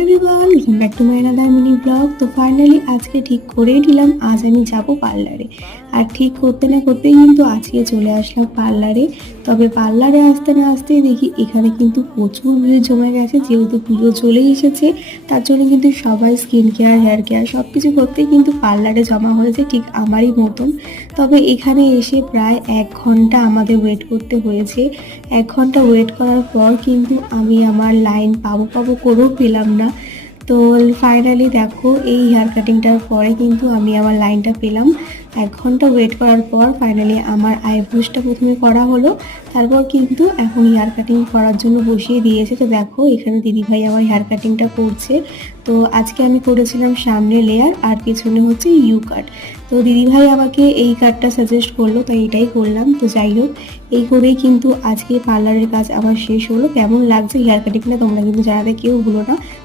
Everyone, welcome back to my another mini blog. তো finally আজকে ঠিক করেই নিলাম আজ আমি যাব পার্লারে। আর ঠিক করতে না করতেই কিন্তু আজকে চলে আসলাম পার্লারে। তবে পার্লারে আসতে না আসতেই দেখি এখানে কিন্তু প্রচুর ভিড় জমে গেছে, যেহেতু পুজো চলেই এসেছে। তার জন্য কিন্তু সবাই স্কিন কেয়ার, হেয়ার কেয়ার সব কিছু করতেই কিন্তু পার্লারে জমা হয়েছে, ঠিক আমারই মতন। তবে এখানে এসে প্রায় 1 ঘন্টা আমাদের ওয়েট করতে হয়েছে। 1 ঘন্টা ওয়েট করার পর কিন্তু আমি আমার লাইন পাবো পাবো করেও পেলাম না। তো ফাইনালি দেখো, এই হেয়ার কাটিংটার পরে কিন্তু আমি আমার লাইনটা পেলাম। 1 ঘন্টা ওয়েট করার পর ফাইনালি আমার আইব্রোসটা প্রথমে করা হলো, তারপর কিন্তু এখন হেয়ার কাটিং করার জন্য বসিয়ে দিয়েছে। তো দেখো এখানে দিদিভাই আমার হেয়ার কাটিংটা করছে। তো আজকে আমি করেছিলাম সামনে লেয়ার আর পেছনে হচ্ছে ইউ কাট। তো দিদিভাই আমাকে এই কাটটা সাজেস্ট করলো, তাই এটাই করলাম। তো যাই হোক, এই করেই কিন্তু আজকে পার্লারের কাজ আমার শেষ হলো। কেমন লাগছে হেয়ার কাটিংটা তোমরা কিন্তু জানাতে কেউ ভুলো না।